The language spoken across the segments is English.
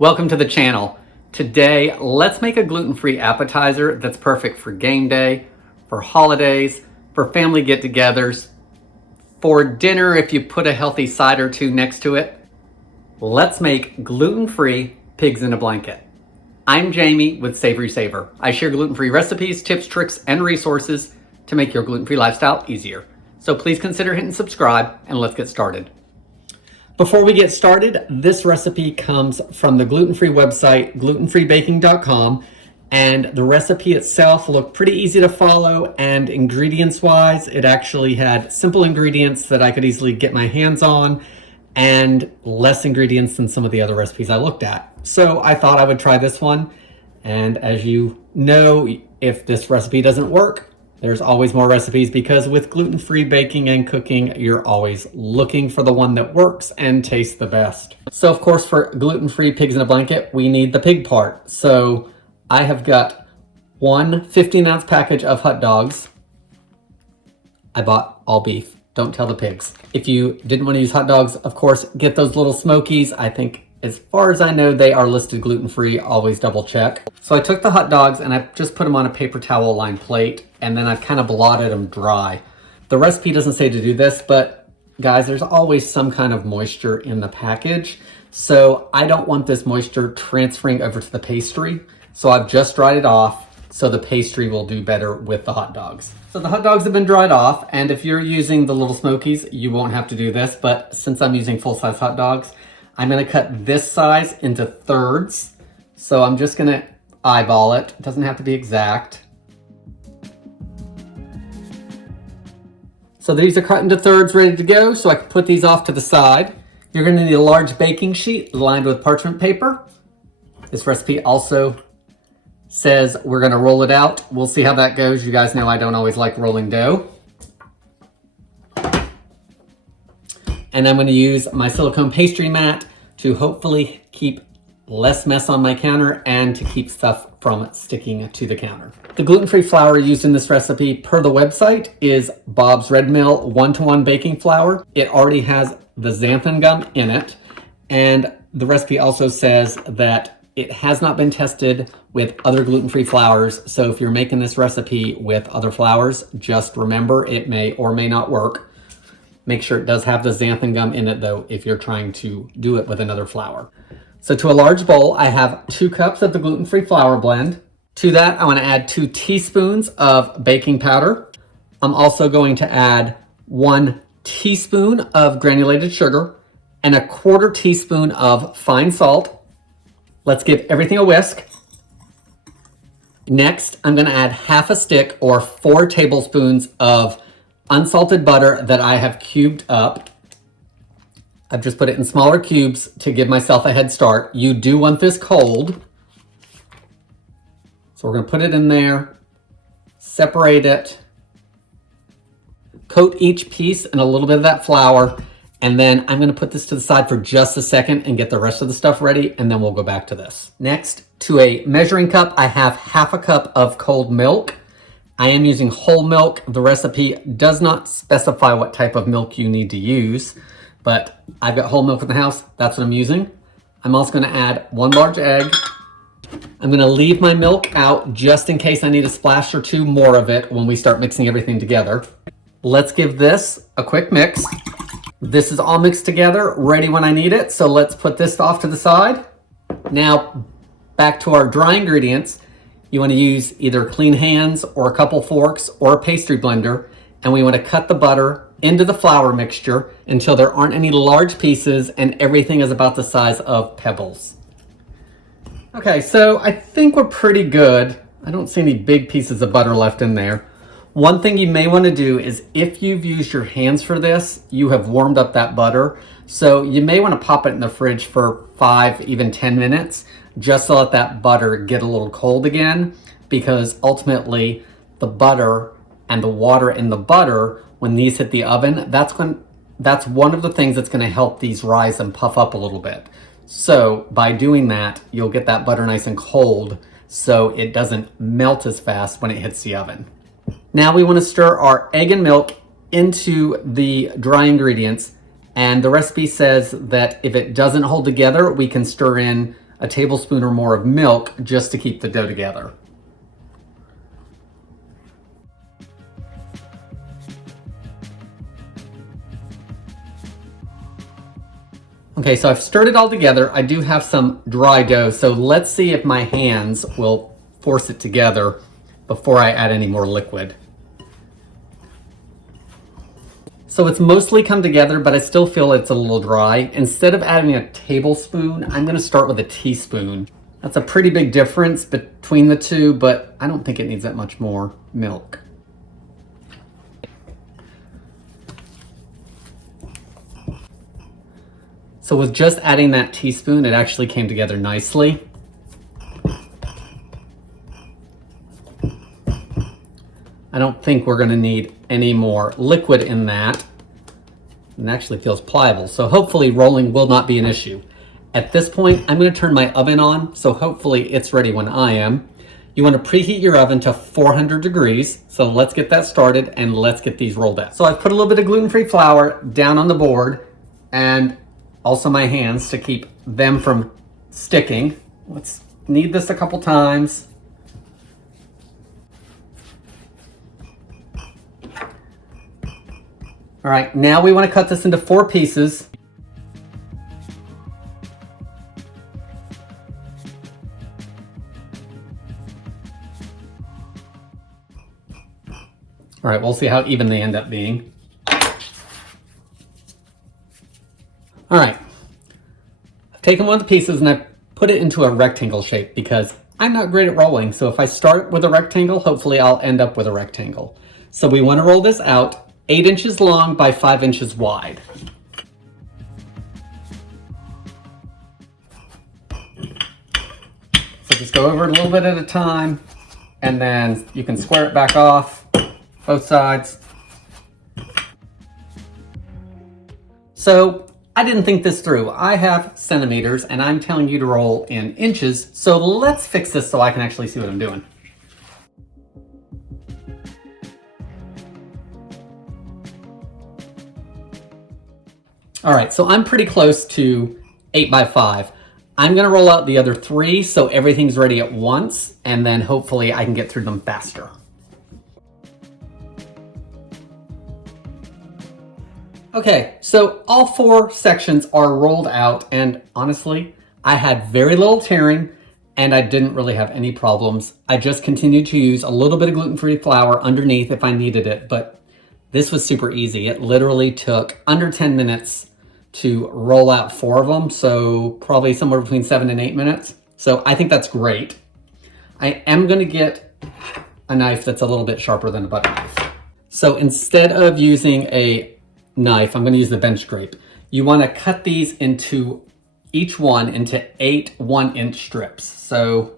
Welcome to the channel. Today, let's make a gluten-free appetizer that's perfect for game day, for holidays, for family get-togethers, for dinner if you put a healthy side or two next to it. Let's make gluten-free pigs in a blanket. I'm Jamie with SavorySaver. I share gluten-free recipes, tips, tricks, and resources to make your gluten-free lifestyle easier. So please consider hitting subscribe and let's get started. Before we get started, this recipe comes from the gluten-free website, glutenfreebaking.com, and the recipe itself looked pretty easy to follow, and ingredients-wise, it actually had simple ingredients that I could easily get my hands on, and less ingredients than some of the other recipes I looked at. So I thought I would try this one, and as you know, if this recipe doesn't work, there's always more recipes, because with gluten-free baking and cooking, you're always looking for the one that works and tastes the best. So of course, for gluten-free pigs in a blanket, we need the pig part. So I have got one 15-ounce package of hot dogs. I bought all beef. Don't tell the pigs. If you didn't want to use hot dogs, of course, get those little Smokies. I think, as far as I know, they are listed gluten-free. Always double check. So I took the hot dogs and I just put them on a paper towel lined plate, and then I've kind of blotted them dry. The recipe doesn't say to do this, but guys, there's always some kind of moisture in the package. So I don't want this moisture transferring over to the pastry. So I've just dried it off so the pastry will do better with the hot dogs. So the hot dogs have been dried off, and if you're using the little Smokies, you won't have to do this, but since I'm using full-size hot dogs, I'm gonna cut this size into thirds. So I'm just gonna eyeball it. It doesn't have to be exact. So these are cut into thirds, ready to go, so I can put these off to the side. You're gonna need a large baking sheet lined with parchment paper. This recipe also says we're gonna roll it out. We'll see how that goes. You guys know I don't always like rolling dough. And I'm gonna use my silicone pastry mat to hopefully keep less mess on my counter and to keep stuff from sticking to the counter. The gluten-free flour used in this recipe, per the website, is Bob's Red Mill 1-to-1 baking flour. It already has the xanthan gum in it, and the recipe also says that it has not been tested with other gluten-free flours, so if you're making this recipe with other flours, just remember it may or may not work. Make sure it does have the xanthan gum in it though, if you're trying to do it with another flour. So to a large bowl, I have 2 cups of the gluten-free flour blend. To that, I want to add 2 teaspoons of baking powder. I'm also going to add 1 teaspoon of granulated sugar and a 1/4 teaspoon of fine salt. Let's give everything a whisk. Next, I'm going to add 1/2 stick or 4 tablespoons of unsalted butter that I have cubed up. I've just put it in smaller cubes to give myself a head start. You do want this cold. So we're gonna put it in there, separate it, coat each piece in a little bit of that flour, and then I'm gonna put this to the side for just a second and get the rest of the stuff ready, and then we'll go back to this. Next, to a measuring cup, I have 1/2 cup of cold milk. I am using whole milk. The recipe does not specify what type of milk you need to use, but I've got whole milk in the house. That's what I'm using. I'm also gonna add 1 large egg. I'm gonna leave my milk out just in case I need a splash or 2 more of it when we start mixing everything together. Let's give this a quick mix. This is all mixed together, ready when I need it. So let's put this off to the side. Now, back to our dry ingredients. You wanna use either clean hands or a couple forks or a pastry blender, and we wanna cut the butter into the flour mixture until there aren't any large pieces and everything is about the size of pebbles. Okay, so I think we're pretty good. I don't see any big pieces of butter left in there. One thing you may want to do is, if you've used your hands for this, you have warmed up that butter. So you may want to pop it in the fridge for 5, even 10 minutes, just to let that butter get a little cold again, because ultimately the butter and the water in the butter, when these hit the oven, that's one of the things that's going to help these rise and puff up a little bit. So by doing that, you'll get that butter nice and cold so it doesn't melt as fast when it hits the oven. Now we want to stir our egg and milk into the dry ingredients, and the recipe says that if it doesn't hold together, we can stir in a tablespoon or more of milk just to keep the dough together. Okay, so I've stirred it all together. I do have some dry dough, so let's see if my hands will force it together before I add any more liquid. So it's mostly come together, but I still feel it's a little dry. Instead of adding a tablespoon, I'm gonna start with a teaspoon. That's a pretty big difference between the two, but I don't think it needs that much more milk. So with just adding that teaspoon, it actually came together nicely. I don't think we're gonna need any more liquid in that. It actually feels pliable, so hopefully rolling will not be an issue. At this point, I'm gonna turn my oven on, so hopefully it's ready when I am. You wanna preheat your oven to 400 degrees, so let's get that started and let's get these rolled out. So I've put a little bit of gluten-free flour down on the board and also my hands to keep them from sticking. Let's knead this a couple times. All right, now we want to cut this into 4 pieces. All right, we'll see how even they end up being. All right, I've taken one of the pieces and I've put it into a rectangle shape because I'm not great at rolling. So if I start with a rectangle, hopefully I'll end up with a rectangle. So we want to roll this out 8 inches long by 5 inches wide. So just go over it a little bit at a time, and then you can square it back off, both sides. So I didn't think this through. I have centimeters and I'm telling you to roll in inches. So let's fix this so I can actually see what I'm doing. All right, so I'm pretty close to 8 by 5. I'm gonna roll out the other 3 so everything's ready at once, and then hopefully I can get through them faster. Okay, so all 4 sections are rolled out, and honestly, I had very little tearing and I didn't really have any problems. I just continued to use a little bit of gluten-free flour underneath if I needed it, but this was super easy. It literally took under 10 minutes to roll out 4 of them, so probably somewhere between 7 and 8 minutes. So I think that's great. I am gonna get a knife that's a little bit sharper than a butter knife. So instead of using a knife, I'm gonna use the bench scrape. You wanna cut these into each one into 8 1-inch strips. So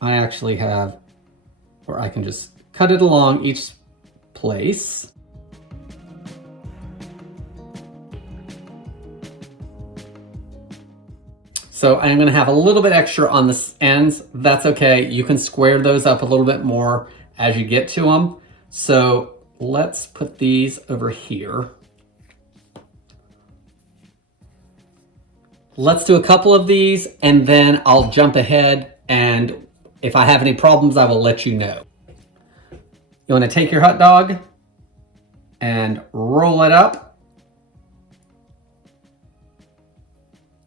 I actually have, or I can just cut it along each place. So I'm gonna have a little bit extra on the ends. That's okay. You can square those up a little bit more as you get to them. So let's put these over here. Let's do a couple of these and then I'll jump ahead, and if I have any problems, I will let you know. You wanna take your hot dog and roll it up.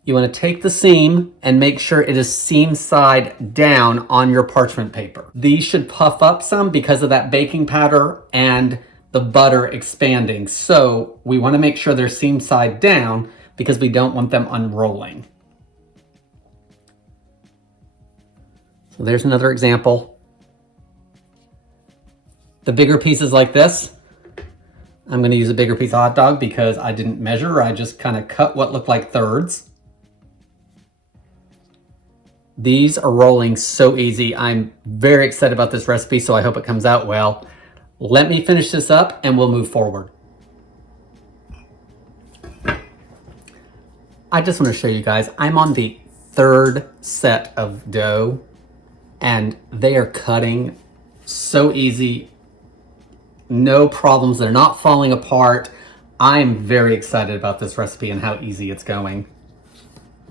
You want to take the seam and make sure it is seam side down on your parchment paper. These should puff up some because of that baking powder and the butter expanding. So we want to make sure they're seam side down because we don't want them unrolling. So there's another example. The bigger pieces like this, I'm going to use a bigger piece of hot dog because I didn't measure. I just kind of cut what looked like thirds. These are rolling so easy. I'm very excited about this recipe, so I hope it comes out well. Let me finish this up and we'll move forward. I just want to show you guys, I'm on the 3rd set of dough and they are cutting so easy. No problems, they're not falling apart. I'm very excited about this recipe and how easy it's going.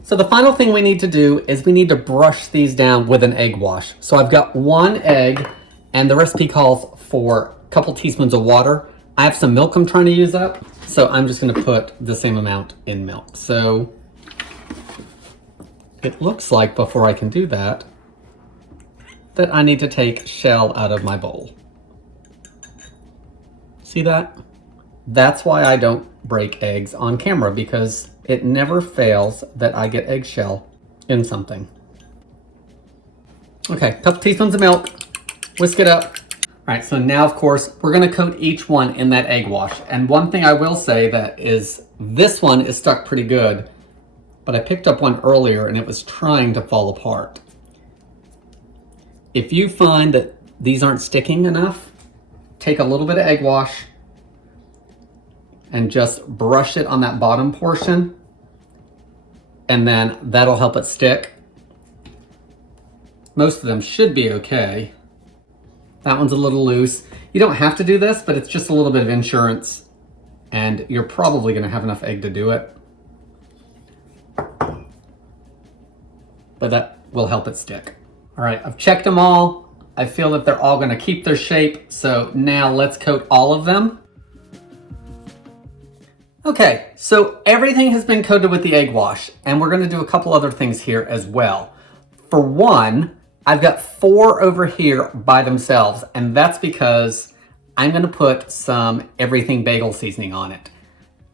So the final thing we need to do is we need to brush these down with an egg wash. So I've got 1 egg, and the recipe calls for a couple teaspoons of water. I have some milk I'm trying to use up, so I'm just gonna put the same amount in milk. So it looks like, before I can do that I need to take shell out of my bowl. See that? That's why I don't break eggs on camera, because it never fails that I get eggshell in something. Okay, couple teaspoons of milk, whisk it up. All right, so now of course, we're gonna coat each one in that egg wash. And one thing I will say that is, this one is stuck pretty good, but I picked up one earlier and it was trying to fall apart. If you find that these aren't sticking enough, take a little bit of egg wash and just brush it on that bottom portion, and then that'll help it stick. Most of them should be okay. That one's a little loose. You don't have to do this, but it's just a little bit of insurance, and you're probably gonna have enough egg to do it. But that will help it stick. All right, I've checked them all. I feel that they're all gonna keep their shape, so now let's coat all of them. Okay, so everything has been coated with the egg wash, and we're gonna do a couple other things here as well. For one, I've got 4 over here by themselves, and that's because I'm gonna put some everything bagel seasoning on it.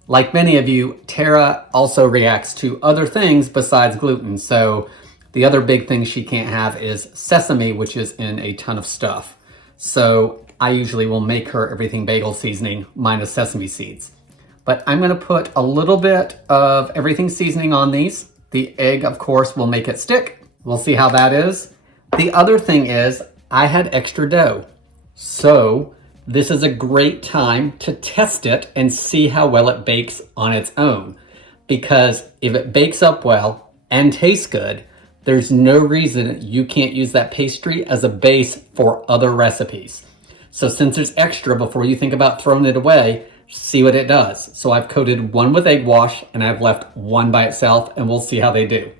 Like many of you, Tara also reacts to other things besides gluten, so the other big thing she can't have is sesame, which is in a ton of stuff. So I usually will make her everything bagel seasoning minus sesame seeds. But I'm gonna put a little bit of everything seasoning on these. The egg, of course, will make it stick. We'll see how that is. The other thing is, I had extra dough. So this is a great time to test it and see how well it bakes on its own. Because if it bakes up well and tastes good, there's no reason you can't use that pastry as a base for other recipes. So since there's extra, before you think about throwing it away, see what it does. So I've coated 1 with egg wash and I've left 1 by itself, and we'll see how they do.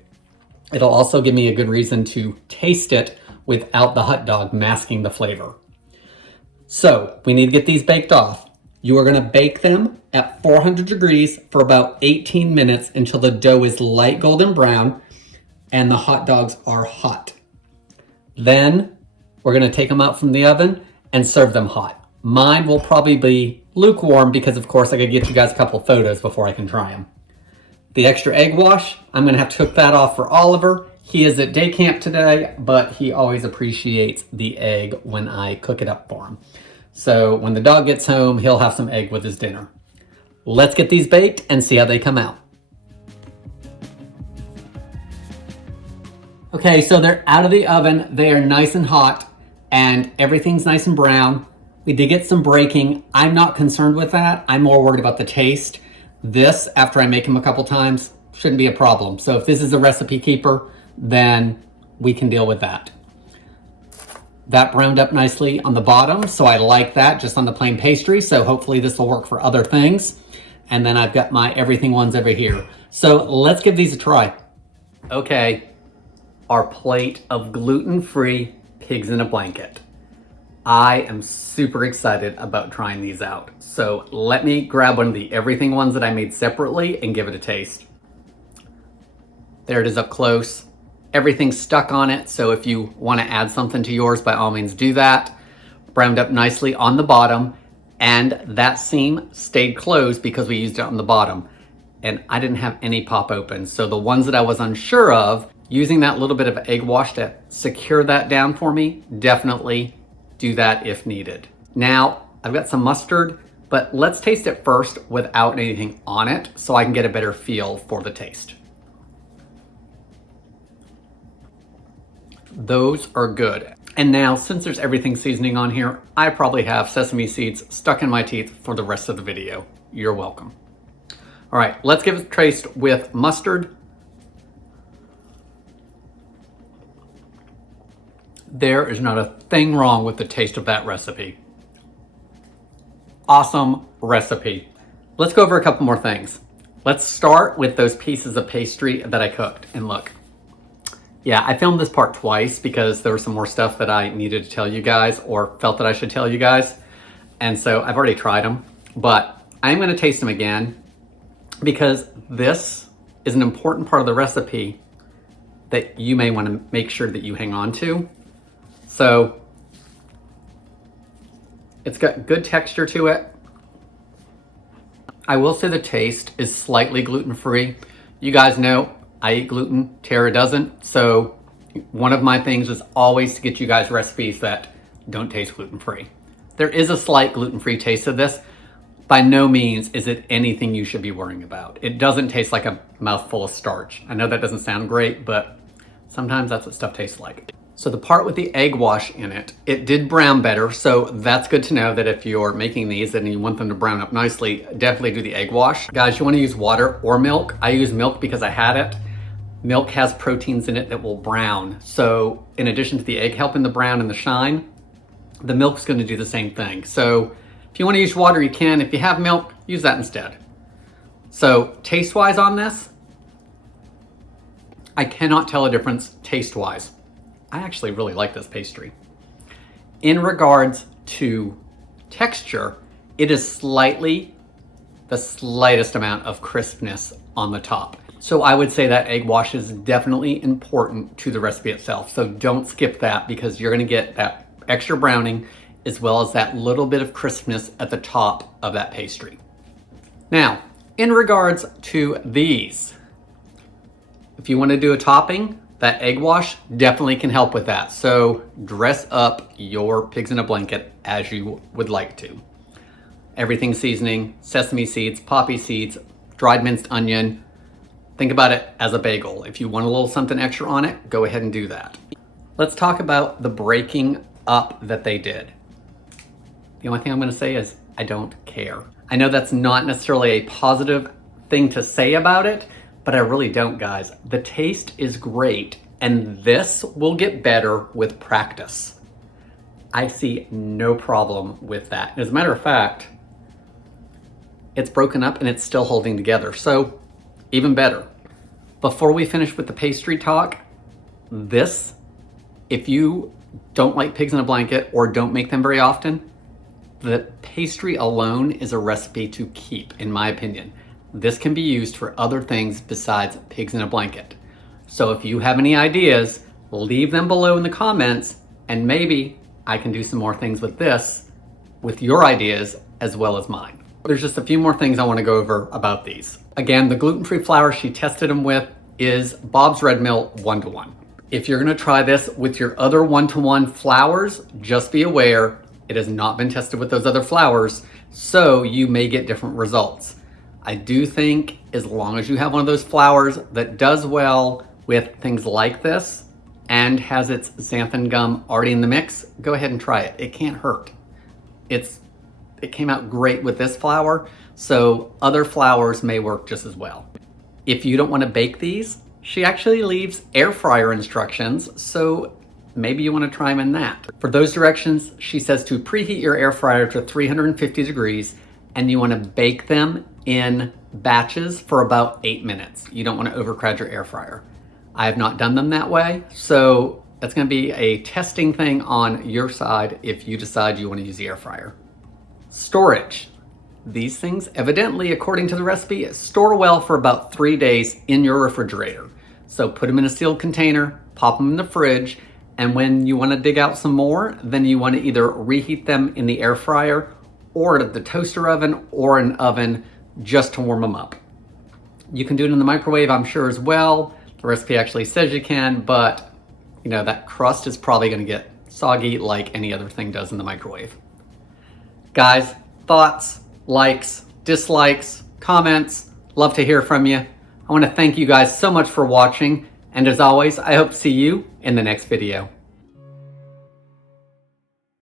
It'll also give me a good reason to taste it without the hot dog masking the flavor. So we need to get these baked off. You are gonna bake them at 400 degrees for about 18 minutes until the dough is light golden brown and the hot dogs are hot. Then we're gonna take them out from the oven and serve them hot. Mine will probably be lukewarm because, of course, I gotta get you guys a couple of photos before I can try them. The extra egg wash, I'm gonna have to cook that off for Oliver. He is at day camp today, but he always appreciates the egg when I cook it up for him. So when the dog gets home, he'll have some egg with his dinner. Let's get these baked and see how they come out. Okay, so they're out of the oven. They are nice and hot and everything's nice and brown. We did get some breaking. I'm not concerned with that. I'm more worried about the taste. This, after I make them a couple times, shouldn't be a problem. So if this is a recipe keeper, then we can deal with that. That browned up nicely on the bottom, so I like that just on the plain pastry. So hopefully this will work for other things. And then I've got my everything ones over here. So let's give these a try. Okay, our plate of gluten-free pigs in a blanket. I am super excited about trying these out. So let me grab one of the everything ones that I made separately and give it a taste. There it is up close. Everything's stuck on it, so if you want to add something to yours, by all means do that. Browned up nicely on the bottom, and that seam stayed closed because we used it on the bottom. And I didn't have any pop open, so the ones that I was unsure of, using that little bit of egg wash to secure that down for me, definitely do that if needed. Now, I've got some mustard, but let's taste it first without anything on it so I can get a better feel for the taste. Those are good. And now, since there's everything seasoning on here, I probably have sesame seeds stuck in my teeth for the rest of the video. You're welcome. All right, let's give it a taste with mustard. There is not a thing wrong with the taste of that recipe. Awesome recipe. Let's go over a couple more things. Let's start with those pieces of pastry that I cooked. And look, yeah, I filmed this part twice because there was some more stuff that I needed to tell you guys or felt that I should tell you guys. And so I've already tried them, but I'm gonna taste them again because this is an important part of the recipe that you may wanna make sure that you hang on to. So it's got good texture to it. I will say the taste is slightly gluten-free. You guys know I eat gluten, Tara doesn't. So one of my things is always to get you guys recipes that don't taste gluten-free. There is a slight gluten-free taste of this. By no means is it anything you should be worrying about. It doesn't taste like a mouthful of starch. I know that doesn't sound great, but sometimes that's what stuff tastes like. So the part with the egg wash in it, it did brown better. So that's good to know that if you're making these and you want them to brown up nicely, definitely do the egg wash. Guys, you want to use water or milk. I use milk because I had it. Milk has proteins in it that will brown. So in addition to the egg helping the brown and the shine, the milk's going to do the same thing. So if you want to use water, you can. If you have milk, use that instead. So taste-wise on this, I cannot tell a difference taste-wise. I actually really like this pastry. In regards to texture, it is slightly the slightest amount of crispness on the top. So I would say that egg wash is definitely important to the recipe itself. So don't skip that because you're gonna get that extra browning as well as that little bit of crispness at the top of that pastry. Now, in regards to these, if you wanna do a topping, that egg wash definitely can help with that. So dress up your pigs in a blanket as you would like to. Everything seasoning, sesame seeds, poppy seeds, dried minced onion. Think about it as a bagel. If you want a little something extra on it, go ahead and do that. Let's talk about the breaking up that they did. The only thing I'm gonna say is I don't care. I know that's not necessarily a positive thing to say about it, but I really don't, guys. The taste is great, and this will get better with practice. I see no problem with that. As a matter of fact, it's broken up and it's still holding together, so even better. Before we finish with the pastry talk, this, if you don't like pigs in a blanket or don't make them very often, the pastry alone is a recipe to keep, in my opinion. This can be used for other things besides pigs in a blanket. So if you have any ideas, leave them below in the comments, and maybe I can do some more things with this, with your ideas as well as mine. There's just a few more things I want to go over about these. Again, the gluten-free flour she tested them with is Bob's Red Mill 1-to-1. If you're gonna try this with your other 1-to-1 flours, just be aware it has not been tested with those other flours, so you may get different results. I do think as long as you have one of those flours that does well with things like this and has its xanthan gum already in the mix, go ahead and try it. It can't hurt. It came out great with this flour, so other flours may work just as well. If you don't want to bake these, she actually leaves air fryer instructions, so maybe you want to try them in that. For those directions, she says to preheat your air fryer to 350 degrees and you want to bake them in batches for about 8 minutes. You don't want to overcrowd your air fryer. I have not done them that way, so that's going to be a testing thing on your side if you decide you want to use the air fryer. Storage. These things, evidently, according to the recipe, store well for about 3 days in your refrigerator. So put them in a sealed container, pop them in the fridge, and when you want to dig out some more, then you want to either reheat them in the air fryer or the toaster oven or an oven just to warm them up. You can do it in the microwave, I'm sure, as well. The recipe actually says you can, but you know, that crust is probably going to get soggy like any other thing does in the microwave. Guys, thoughts, likes, dislikes, comments, love to hear from you. I want to thank you guys so much for watching, and as always, I hope to see you in the next video.